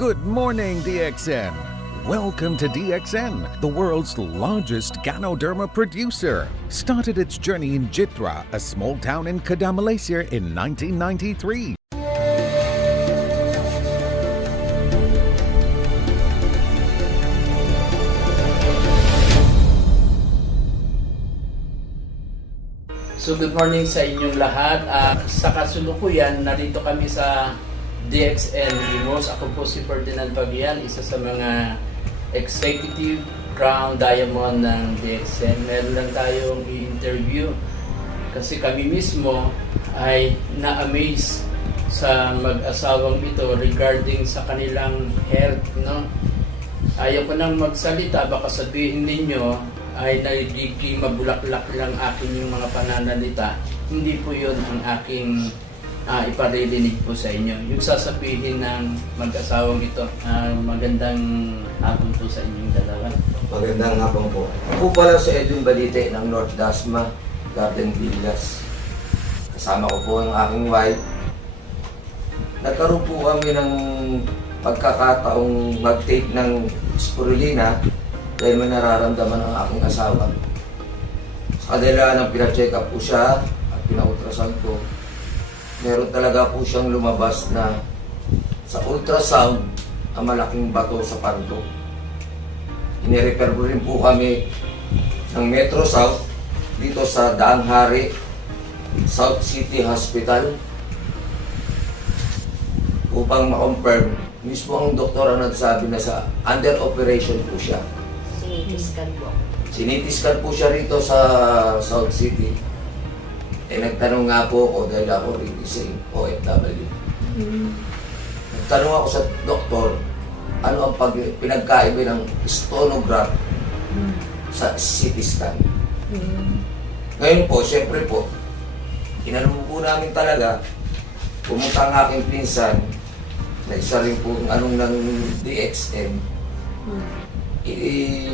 Good morning, DXN. Welcome to DXN, the world's largest Ganoderma producer. Started its journey in Jitra, a small town in Kedah, Malaysia in 1993. So good morning sa inyong lahat. Sa kasulukuyan, narito kami sa DXN Limos. Ako po si Ferdinand Fabian, isa sa mga executive crown diamond ng DXN. Meron lang tayong i-interview kasi kami mismo ay na-amaze sa mag-asawang ito regarding sa kanilang health, no? Ayaw ko nang magsalita, baka sabihin ninyo ay nagiging mabulaklak lang akin yung mga pananalita. Hindi po yun ang aking iparirinig po sa inyo. Yung sasabihin ng mag-asawang ito. Magandang hapon po sa inyong dalawa. Magandang hapon po. Ako pala si Edwin Balite ng North Dasma, Garden Villas. Kasama ko po ang aking wife. Nagkaroon po kami ng pagkakataong mag-take ng spirulina dahil may nararamdaman ang aking asawa. Sa kadila ng pina-check up po siya at pina-ultrasound ko, meron talaga po siyang lumabas na sa ultrasound ang malaking bato sa panto. Inirefer po rin po kami ng Metro South dito sa Daang Hari, South City Hospital upang ma-confirm. Mismo ang doktor ang nagsabi na sa under operation po siya. Sinitiskan po. Sinitiskan po siya rito sa South City. Nagtanong nga po ako dahil ako rin isang OFW. Nagtanong ako sa doktor, ano ang pinagkaiba ng sonograph sa CT scan. Ngayon po, siyempre po, inanong po namin talaga, pumunta ang aking pinsan, na isa rin po anong ng DXN.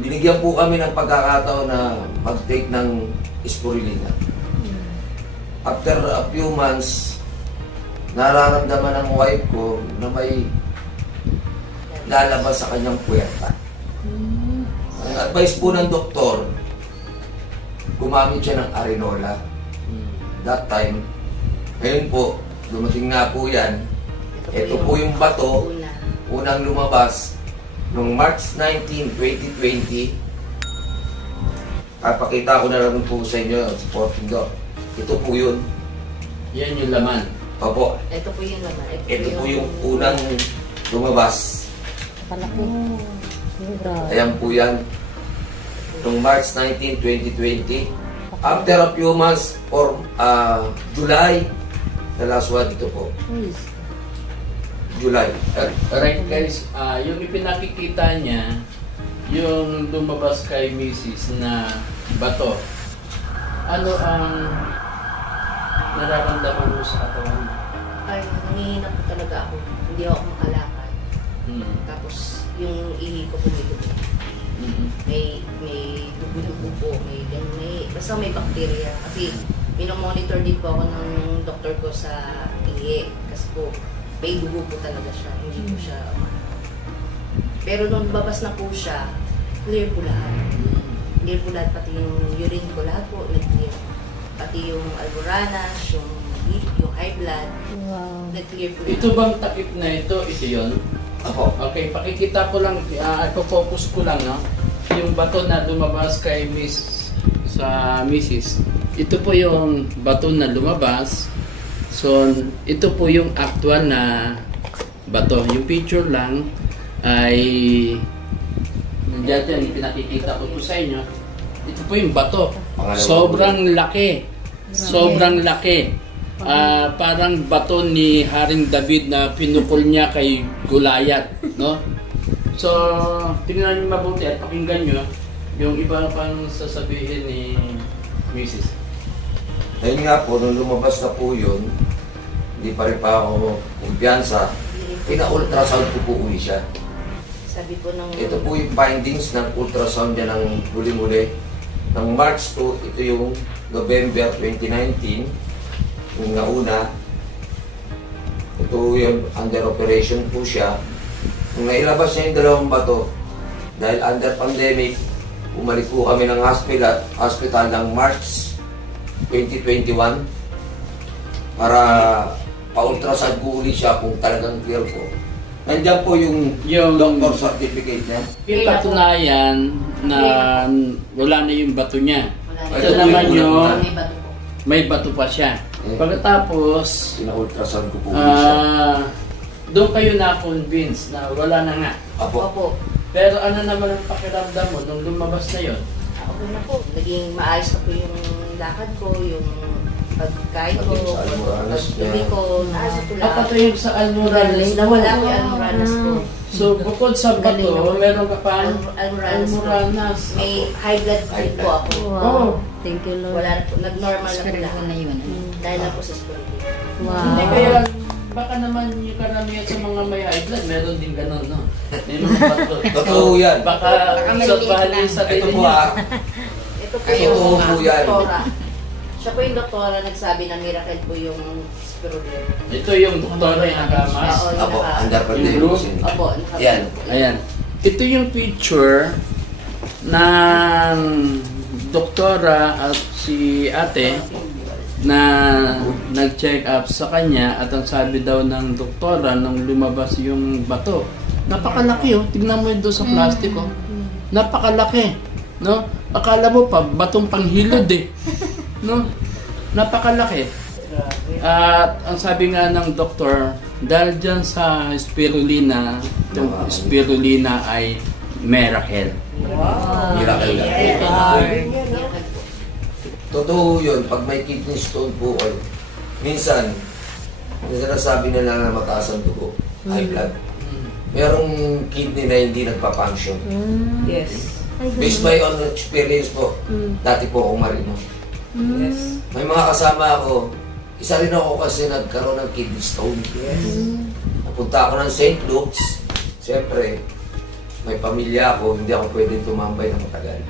Binigyan po kami ng pagkakataon na mag-take ng spirulina. After a few months, nararamdaman ng wife ko na may lalabas sa kanyang puwerta. Ang advice po ng doktor, gumamit siya ng Arenola. That time, ngayon po, dumating na po yan. Ito po yung bato, unang lumabas noong March 19, 2020. Papakita ko na lang po sa inyo, supporting dog. Ito po yun. Yan yung laman. Opo. Ito po yung naman. Ito po yung unang lumabas. Palaki. Ayan po yan. Noong March 19, 2020. After a few months, or July, the last one ito po. July. Alright guys, yung ipinakikita niya, yung lumabas kay Mrs. na bato. Ano ang nararamdaman mo sa katawan mo? Ay, nangihina po talaga ako. Hindi ako makalakad. Tapos, yung ihi ko pumigil. May dugo-dugo po, basta may bacteria. Kasi, minomonitor din po ako ng doktor ko sa ihi. Kasi po, may dugo po talaga siya. Hindi po siya pero nung babas na po siya, clear po lahat. Clear po lahat, pati yung urine ko lahat po, nag-clear. Pati yung alboranas, yung high blood, nag-clear po. Ito bang takip na ito? Ito yun? Opo. Okay, pakikita ko lang, ipo-focus ko lang, no? Yung bato na lumabas kay Mrs. Ito po yung bato na lumabas. So, ito po yung actual na bato. Yung picture lang ay nandiyan, pinakikita ko po sa inyo. Ito po yung bato. Sobrang laki. Sobrang laki. Parang bato ni Haring David na pinukol niya kay Goliath, no? So, tingnan niyo mabuti at pakinggan niyo yung iba pang sasabihin ni Mrs. Ayun nga po, nung lumabas na po yun, hindi pa rin pa ako kumpiyansa, pina-ultrasound ko po uli siya. Sabi po ng... Ito po yung findings ng ultrasound niya ng huli-huli. Ng March 2, ito yung November 2019, yung nauna. Ito yung under operation po siya. Nung nailabas niya yung dalawang bato, dahil under pandemic, umalik po kami ng hospital ng March 2021 para pa-ultrasound po ulit siya kung talagang clear po. Nandiyan po yung doctor certificate niya. Yung patunayan na wala na yung bato niya. Wala Ito na. naman May yung bato po. may bato pa siya. Pagkatapos, Pina-ultrasound ko po ulit siya. doon kayo na-convince na wala na nga. Apo. Opo. Pero ano naman ang pakiramdam mo nung lumabas na yon? Okay na po. Naging maayos na po yung lakad ko, yung pagkain ko, Pati sa almoranas pagtuloy niya. ko, naayos na po At lahat. ito yung sa almoranas. Nawala ko yung almoranas ko. So, bukod sa bato, meron ka pa Almoranas ko. almoranas. May high blood din po ako. Oh, Thank you, Lord. Wala na po, nag-normal na po Spirit lahat. na yun. Dahil na po sa spiritual. Wow. hindi kaya, baka naman yung karamihan sa mga may high blood, meron din ganun, no? May mga bato. Totoo yan. Baka maliliit salbahan lang. yung sarili Ito po niya. Ito po Ay, yung totoo po yan. doktora. Siya po yung doktora nagsabi na miracle po yung spiritual. Ito yung doktora yung nakamas. Oo, yung Apo, naka- under Yung pandemic. blue? Opo, Yan. Ayan. Ito yung picture ng doktora at si ate na nag-check up sa kanya at ang sabi daw ng doktora nung lumabas yung bato. Napakalaki oh. Tignan mo yun doon sa plastic oh. Napakalaki. No? Akala mo pa batong panghilod eh. No? Napakalaki. At ang sabi nga ng doktor, dahil dyan sa spirulina, yung spirulina ay miracle. Miracle lang. Miracle po. Totoo yun, pag may kidney stone po kayo, minsan nasabi nila na mataas ang dugo, high blood. Merong kidney na hindi nagpa-function. Yes. Based by on experience po, dati po akong marino. Yes. May mga kasama ako, isa rin ako kasi nagkaroon ng kidney stone. Napunta ako ng St. Luke's, siyempre, may pamilya ako, hindi ako pwedeng tumambay na matagal.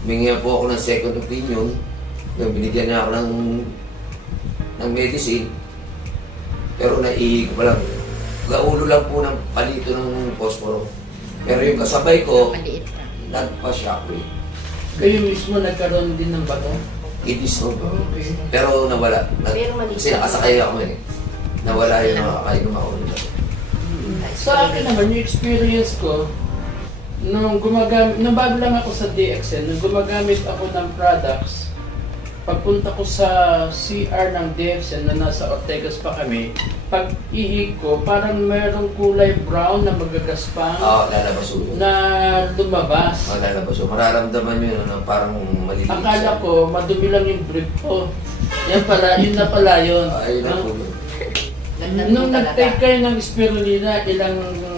Humingi po ako ng second opinion, yung binigyan niya ako ng medicine, pero naihi ko pa lang. Gaulo lang po ng palito ng posporo. Pero yung kasabay ko, Maliit ka. nagpa-shockwave. Kayo mismo nagkaroon din ng bato? Kidney stone. Okay. Pero nawala. Pero mali. Kasi nakasakay ako eh. Nawala yung nakakainom ako. Sa akin naman, yung experience ko, nung bago lang ako sa DXN, nung gumagamit ako ng products, pagpunta ko sa CR ng DXN na nasa Ortegas pa kami, pag ihig ko, parang mayroong kulay brown na magagaspang Oo, lalabas ulo. na lumabas. Lalabas ulo. Mararamdaman nyo yun, na parang maliliit. Akala ko, madumi lang yung brief ko. Yan pala, yun na pala yun. Ayun na po No? yun. Nung nag-take kayo ng spirulina, ilang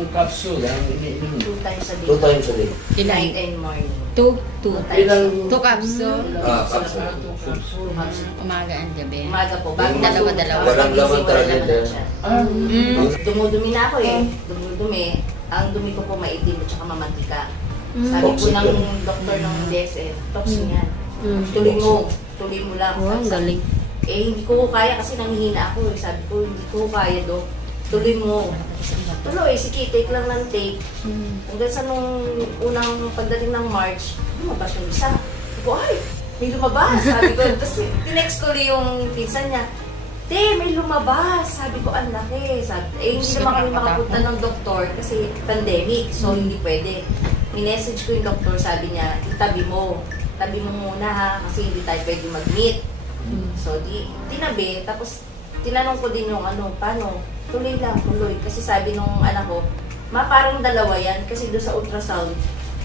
capsule ang iniinom? 2 times a day. 2 times a day. Night and morning. Two Ilang capsule. Capsule. Two capsule. Umaga and gabi. Umaga po. Bago Dalawa-dalawa. Walang laman talaga wala dyan. siya. Dumudumi na ako eh. Dumudumi. Ang dumi ko po maitim at saka mamantika. Sabi po Toxic ng yun. doktor ng DSF, toxin yan. Tuloy mo lang. Wow, ang galing. Eh, hindi ko kaya kasi nanghihina ako eh. Sabi ko, hindi ko kaya do. Tuloy mo. Tuloy, sige, take lang ng take. Hanggang sa nung unang pagdating ng March, lumabas yung isa. Sabi ko, ay, may lumabas. Sabi ko, tapos tinext ko yung pinsan niya, te, may lumabas. Sabi ko, ang laki. Sabi, hindi naman kami makapunta ng doktor kasi pandemic, so hindi pwede. Minessage ko yung doktor, sabi niya, itabi mo. Tabi mo muna ha, kasi hindi tayo pwede mag-meet. So, tinabi. Tapos, tinanong ko din yung paano? Tuloy lang, tuloy. Kasi sabi nung anak ko, parang dalawa yan. Kasi doon sa ultrasound,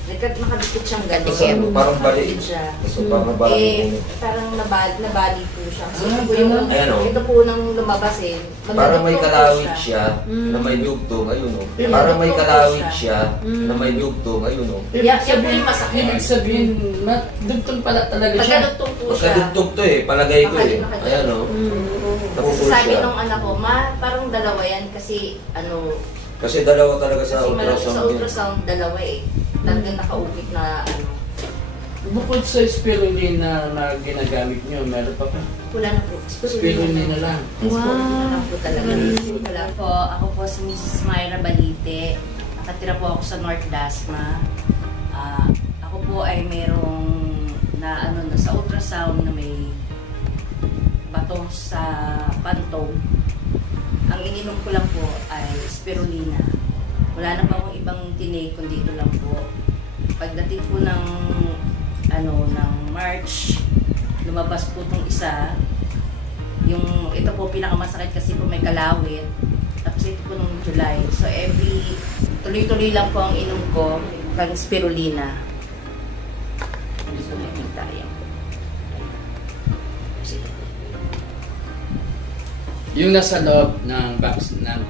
nakadikit siyang gano'n. Parang bali. siya. Kasi parang bali. Parang nabali po siya. Kasi Ah, ito po yung, Ayan, oh. ito po nang lumabas eh. Parang may Magdudugtong po kalawit siya na may dugtong. Ayun o. Parang may kalawit siya na may dugtong. Ayun o. Yan po yung masakit. Ibig sabihin, dugtong pala talaga siya. Pagkadugtong po siya. Magkadugtong to eh. Palagay ko eh. Ayan o. Kasi Napupul sabi siya. nung anak ko, parang dalawa yan kasi Kasi dalawa talaga sa kasi malaki sa ultrasound. ultrasound dalawa eh. Talagang nakaupit na Bukod sa spirulina na ginagamit nyo, meron pa pa? Wala na po. Spirulina lang. Spirulina lang po talaga. Wala po. Ako po si Mrs. Myra Balite. Nakatira po ako sa North Dasma. Ako po ay merong na sa ultrasound na may bato sa pantog. Ang ininom ko lang po ay spirulina. Wala na pa akong ibang tinake kundi ito lang po. Pagdating po ng ng March, lumabas po itong isa. Ito po pinakamasakit kasi po may kalawit. Tapos ito po nung July. So tuloy-tuloy lang po ang inom ko ng spirulina. So nakikita yan. Yung nasa loob ng box ng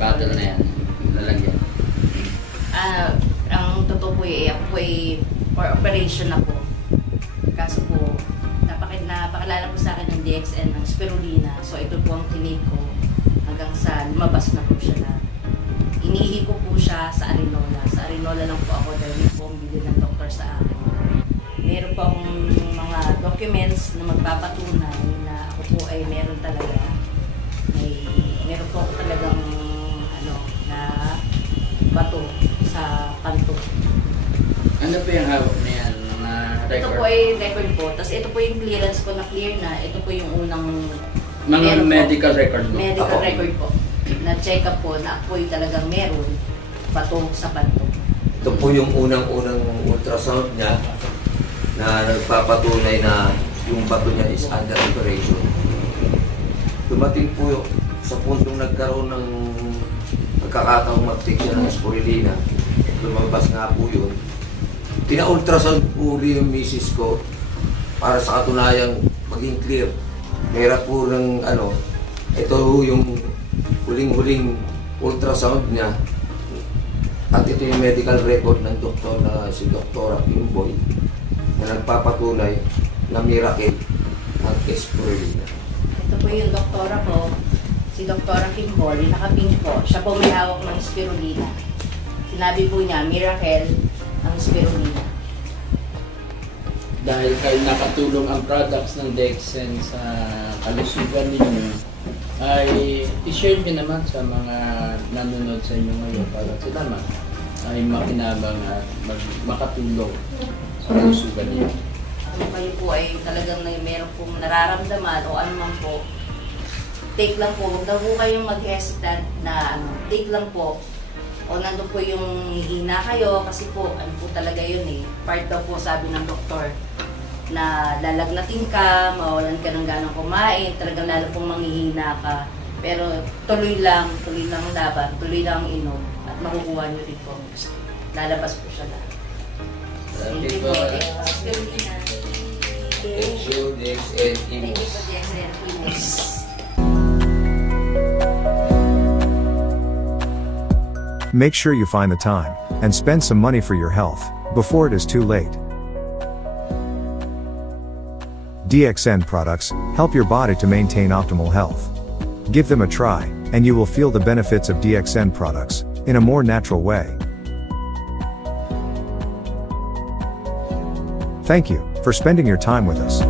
bottle na yan, lalagyan. Ang totoo po ako po for operation na po. Kaso po, napakilala po sa akin ng DXN ng spirulina. So ito po ang tinake ko hanggang sa lumabas na po siya na. Inihi ko po siya sa Arinola. Sa Arinola lang po ako dahil po ang bili ng doktor sa akin. Meron po akong mga documents na magpapatunay na ako po ay meron talaga. Meron po ako talagang na bato sa panto. Ano po yung hawak na yan? Na record? Ito po ay record po. Tapos ito po yung clearance ko na clear na. Ito po yung unang Mga meron po. medical record mo? Medical Ako. record po. Na check up po na ako talagang meron bato sa panto. Ito po yung unang-unang ultrasound niya na nagpapatunay na yung bato niya is under operation. Dumating po sa puntong nagkaroon ng pagkakataong mag-take siya ng spirulina. Lumabas nga po yun. Pina-ultrasound po uli yung misis ko para sa katunayang maging clear. Meron po ng ito yung huling-huling ultrasound niya. At ito yung medical record ng doktor na si Dr. Kimboy na nagpapatunay na miracle ang spirulina. Ito po yung doktora ko. Si Dr. Kimboy, naka-pink po. Siya po may hawak ng spirulina. Sinabi po niya, miracle ang spirulina. Dahil kayo nakatulong ang products ng DXN sa kalusugan ninyo, ay i-share nyo naman sa mga nanonood sa inyo ngayon para sila ay makinabang at makatulong sa kalusugan ninyo. Kung kayo po ay talagang meron pong nararamdaman o ano man po, take lang po. Huwag na po kayong mag-hesitant na take lang po. O nandun po yung hihina kayo kasi po, ano po talaga yun part daw po sabi ng doktor na lalagnatin ka, mawalan ka ng ganang kumain, talagang lalo pong manghihina ka. Pero tuloy lang ang laban, tuloy lang ang inom at makukuha nyo rin po. Lalabas po siya lahat. Thank you po. Thank you, DXN Thank you Imos. po, DXN Imos. Make sure you find the time and spend some money for your health before it is too late. DXN products help your body to maintain optimal health. Give them a try, and you will feel the benefits of DXN products in a more natural way. Thank you for spending your time with us.